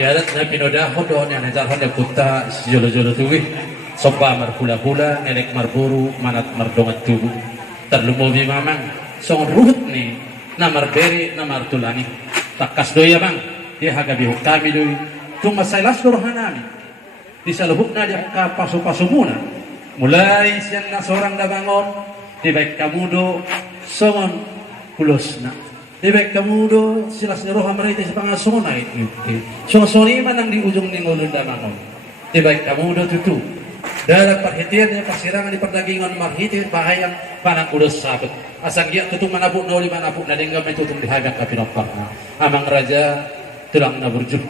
Yarat na pinodahon doon yan, najarhan na puta, jolo-jolo tuwi, sopa marpula-pula, elek marburu, manat mardongat tubu. Terlumobi mamang, song ruhut ni, na marberi, na martulani. Takas doya bang, dia hagabi kami doy, tung masailas dorohan namin. Di sa lubuk na dia ka paso-paso muna. Mulai siyan na seorang dabangon, di baik kamudo, songon pulos na. Di baik kamudo, silas ni roha merita sa pangasona itu. So man ang di ujung ni ngulun dabangon. Di baik kamudo tutu. Dalam perhatian niya pasirangan di perdagingan marhitin bahayang panang ulos sabit. Asang giyak tutung manapuk na uli manapuk na denggam may tutung dihagak ka pinopar na. Amang raja tulang na burjuh.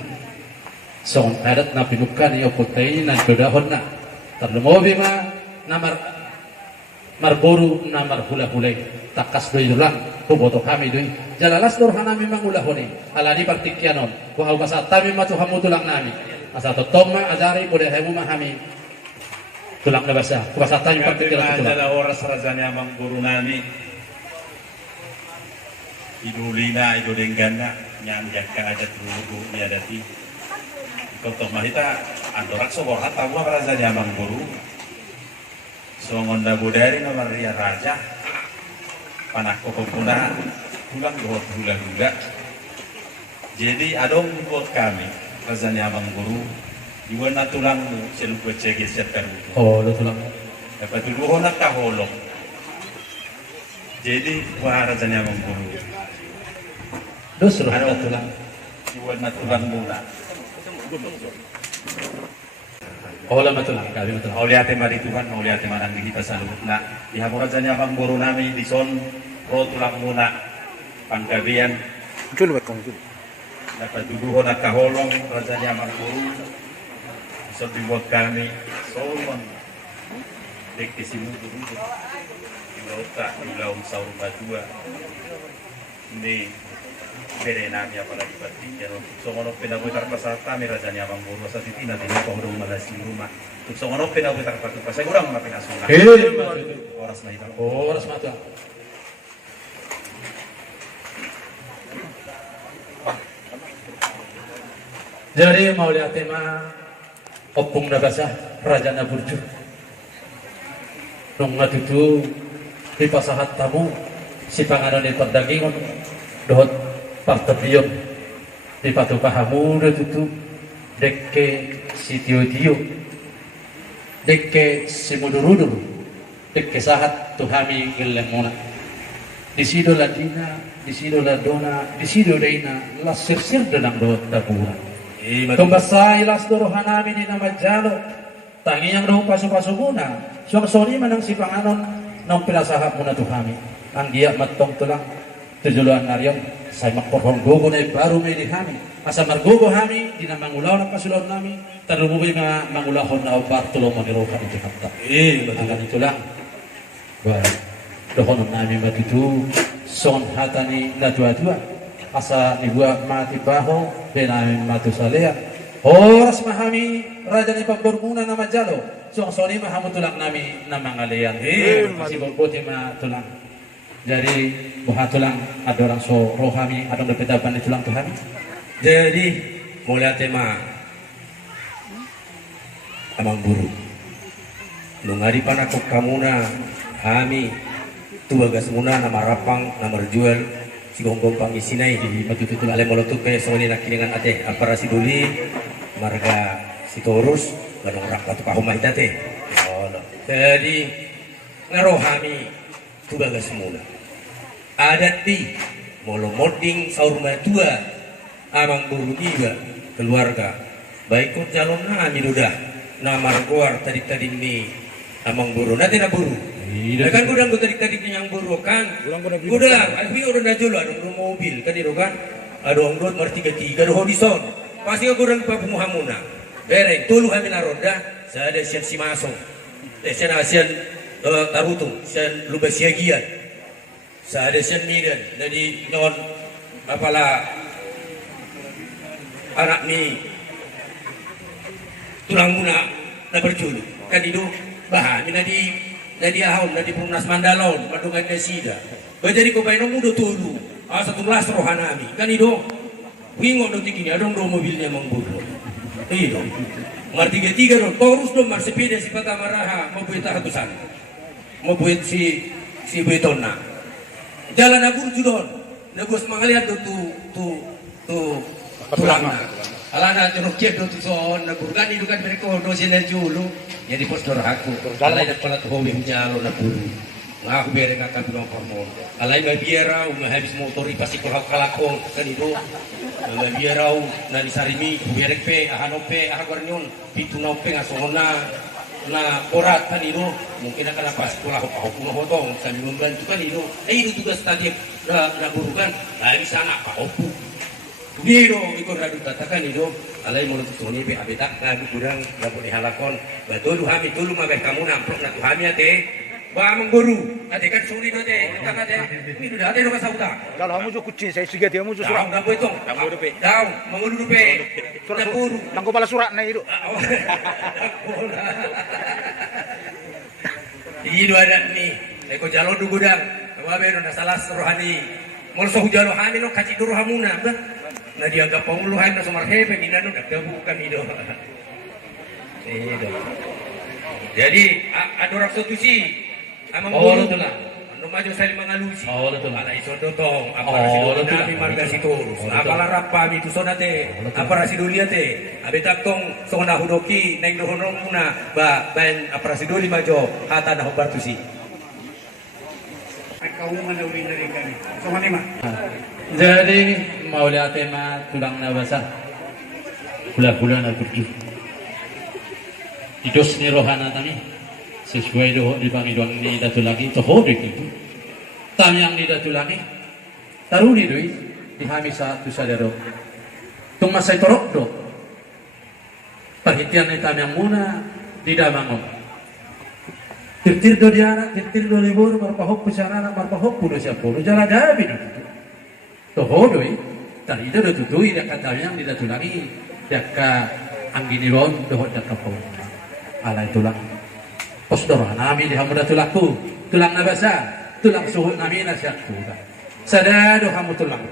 So adat na pinukan niya putay na dodahon na. Terlumobi ma namar marboru namar hula-hulay. Takas doy lang. Puboto kami doy. Jalalas dorhan namin mangulahon alani partikyanon. Kuhaw basa tami matuhamu tulang namin. Asa totoma azari boleh hemu mahami. Tulang na basa. Kubasa tami partikyanon tulang. Adalah oras razanya mang guru nami. Idulina idodenggana nyamjak ka ada tubuh ni adati. Ikaw to mahita andorak sobor hata wa razanya mang guru. Songonda budari na Maria Raja. Panako puna tulang buat hula-hula. Jadi adong buat kami razanya abang guru iwana tulang selu cege siapkan Oh, lo tulang. dapat dulu nak kaholong. Jadi wah razanya abang guru Dos suruh ada tulang. iwana tulang muna. Oh, lama tulang. Kali tulang. Auliate mari Tuhan, auliate marang di kita salut. Nah, di hamur razanya abang guru nami di son ro tulang muna panggabian. Betul buat kamu. Dapat dulu nak kaholong razanya abang guru. So dibuat kami solon dek kesimu dulu ilota ilau saur batua ini bere nami apa lagi berarti kalau songono penabu terpasata mirazanya abang guru saat itu nanti apa udah malasi rumah untuk songono penabu terpasata saya kurang apa penasuna oras na itu Oh, oras mata. Jadi mau lihat tema opung na basa raja na burju. Nung ngatutu di pasahat tamu si panganon di perdagingon dohot partebion di patu pahamu na tutu dekke si tio-tio dekke si mudurudur dekke sahat tuhami gelemona di sido ladina di sido ladona di sido daina lasir-sir denang dohot daburan Tumbasay las dorohan namin ni namadjalo. Tangi yang daw paso-paso muna. Sori manang si panganon nang pinasahap muna to kami. Ang dia matong tulang. Tujuluan naryon. Say makporhong gugo na baru may di kami. Asa margugo kami, di na mangulaw na pasulon namin. Tarumubay mga mangulahon na obar tulong maniroka ito kapta. Ang ito lang. Doon namin matitu. Son hata ni natua-tua. Asa ibuat mati baho benamin matu salea oras mahami raja ni pagbormuna na majalo so soni mahamu tulang nami na mangalean si bobote ma tulang jadi buha tulang ada orang so rohami ada dapetapan di tulang tuhami jadi mulai tema amang buru nungari panakok kamuna kami tuagas muna nama rapang nama jual si gonggong pangisinay di matututul ale molotuk kay soni nakiningan ate apara si duli marga si torus ganong rapat pahumay dati jadi ngarohami tubagas muna adat di molomoding saur matua amang buru iba keluarga baik ko jalon na amin udah namar keluar tadi ni amang buru nanti na buru kan gudang tadi yang buru kan gudang alfi orang dah jual ada mobil kan itu kan ada orang dua tiga ada horizon pasti gudang pa pumuhamuna bereng tulu kami naroda saya ada sian simasong sian asian tarutung sian lubasiagian saya ada sian midan jadi nyon apalah anak ni tulang muna na berjulu kan itu bahan nadi ahon nadi Purnas Mandalon madungan desida bajari ko bayno mudo tulu asa tulas rohanami kan ido wingo do tikini adong do mobilnya mangburu Iya. Mar tiga dong. Terus dong mar sepeda si Patamaraha mau buat hatusan. Mau buat si betona. Jalan abur judon. Nabos mangalian tuh tulangna. Alana jeruk kieu tuh son nabur kan itu kan mereka dosen julu. Jadi postor aku. Alai dak pala tuh hobi jalo nabur. Nah, aku biar kakak bilang kamu. Alai biarau habis motori pasti kalau kalakong kan itu. Biarau na disarimi biar pe ahanope ahagornyon itu nope ngasongona na orat kan itu mungkin akan pas sekolah hukum hotong sambil membantu kan itu itu tugas tadi na burukan lain sana apa opu Giro ikut radu katakan itu alai mulut tuni be abetak na kurang enggak boleh halakon batul hami tulu mabeh kamu namplok na tuhami ate ba mengguru ate kan suri do te kata ate ini udah ate do kasauta Kalau kamu jo kucing saya siga dia mu jo surat. daun itu daun mengulu pe dapur Nangko pala surat na itu. Iya ada nih eko jalo du gudang kawabe no salah rohani mol so jalo hani no kaci duru hamuna bah na dianggap panguluhan na somar hebe minano dagdabu kami do jadi ada orang sotusi amang Oh, betul lah. anu maju saling mengalusi Oh, betul lah. ala iso dotong apa Oh, rasido betul lah. nami marga sitorus Oh, betul. apa larapa mi tusonate apa rasido liate abetak tong sona hudoki neng dohonong muna ba ben apa rasido majo hata na hobartusi Kau mana uli dari kami. Sama ni mah. Jadi mau lihat tema tulang nabasa bulan-bulan berju. Idos ni rohana tami sesuai doh di pangidon ni datu lagi toho dek itu. Tam yang ni datu lagi taruni doi di hamisa tu sadaro. Tung masai torok do. Perhatian ni tam yang muna di damangon. Tirtir do diana, tirtir do libur, marpahok pusanana, marpahok puno siya puno, jala dabi do. Toho doi, tadi itu do tutui dak kata yang di datu lagi, dak ka angginiron doh dak kapau. Alai tulang. Posdor nami di hamu datu laku, tulang nabasa, tulang suhu nami nasyaku. Sadado hamu tulang.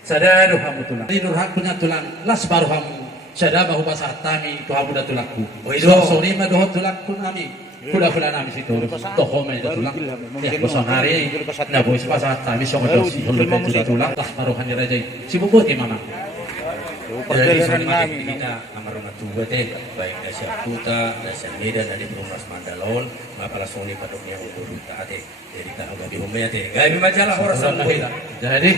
Sadado hamu tulang. Di nurhak punya tulang, las baru hamu. Sada bahu basah tami tu hamu datu laku. So sori ma doh tulangku nami. Kula nami situ, toh me datu tulang. Ya bosan hari, na bois basah tami so ngedok si hulu datu tulang. Las baru hanya rajai. Si bubut ke mama. Jadi Perjalanan sama kami. kita amar rumah tua teh baik Asia Kuta, Asia Medan dari Perumas Mandalon, mapala soni padoknya untuk kita teh. Jadi tak agak dihumnya teh. Gabi majalah orang sama kita. Jadi,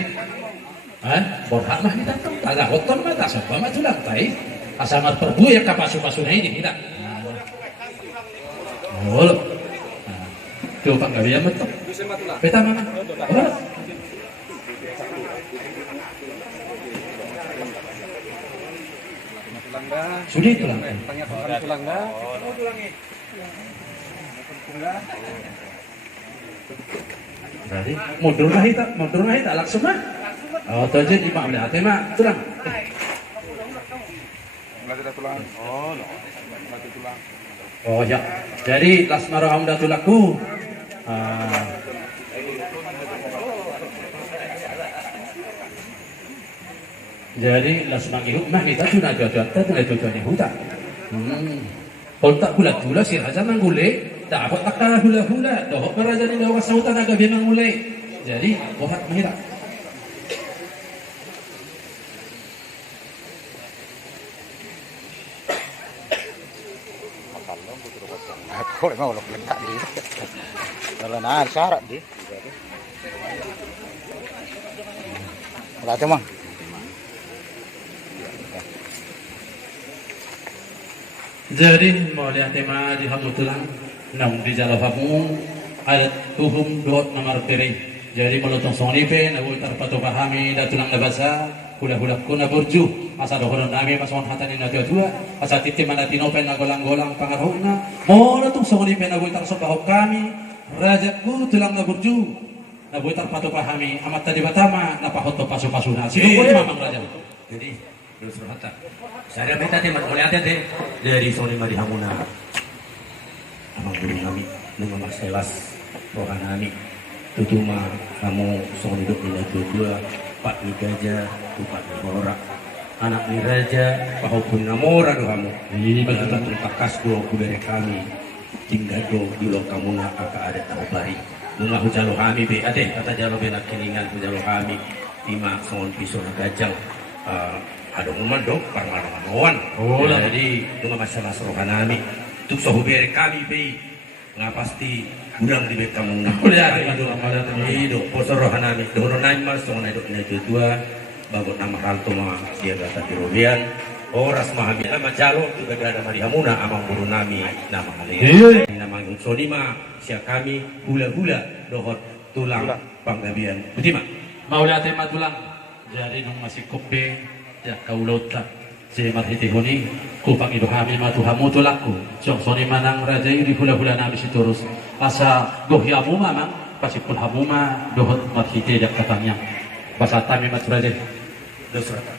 borhak mah kita tuh agak hoton mah tak sebab mah tulang tai. Asamar perbu ya kapasu-pasu ini kita. Oh, tuh pak nggak bisa betul. Beta mana? Oh, sudah tulang. Jadi mundur lah kita langsung mah. Oh, tuh jadi mak beli hati mah tulang. Oh ya, jadi lasmaro hamda tulaku. Jadi lasmangi hukmah kita tu nak jual tu nak jual ni hutan. Kalau tak bulat tula si raja manggule, tak apa tak kalah hula. Doh raja ni dah wasa hutan agak biar manggule. Jadi wahat mahira. Aku mau lo letak di. Kalau nah syarat di. Enggak tuh mang. Jadi mau lihat tema di hamu tulang, nang di jalan hamu ada tuhum dot nomor piring. Jadi melotong sonipe, nabu terpatu pahami datulang nabasa, hula kuna burju, asa dohoran nami mason hatani na dua, asa titim mana tinopen na golang-golang pangarhuna, melotong sonipe nabu tersopahok kami, rajaku tulang na burju, nabu terpatu pahami amat tadi batama napahoto pasu-pasuna. Siapa mamang raja? Jadi terus berkata, saya minta teh mat oleh teh dari soni mari hamuna. Amang guru kami dengan Mas Selas rohanami. Tutuma kamu song hidup di dua Pak Nigaja, Pak Borak. anak ni raja pahupun namora do kamu Ini betul. betul pakas do kubere kami tinggal do dilo kamu na aka ada tabari bunga hujalo kami be ade kata jalo be nak kiningan hujalo kami lima songon pisau na gajang ada uman do parmanawan Oh, lah. jadi dunga masalah rohan kami tuk sohubere kami be nga pasti ulang di be kamu na Boleh ada madu amalan do poso rohan kami do no nine mas songon do na dua bagot nama halto ma dia gata tirobian oras mahami nama jalo tu gada ada mari hamuna amang buru nami nama hale Iya. nama sodima sia kami hula-hula dohot tulang panggabian butima Mau lihat matulang. Jadi nung masih kope ya kaulot tak. Si marhiti honi kupang ido kami matu hamu tulaku. Song soni manang raja di hula-hula nami si turus. Asa gohi amu mamang pasipun hamu ma dohot marhiti jak katangnya. Pasatami mat raja. dosrata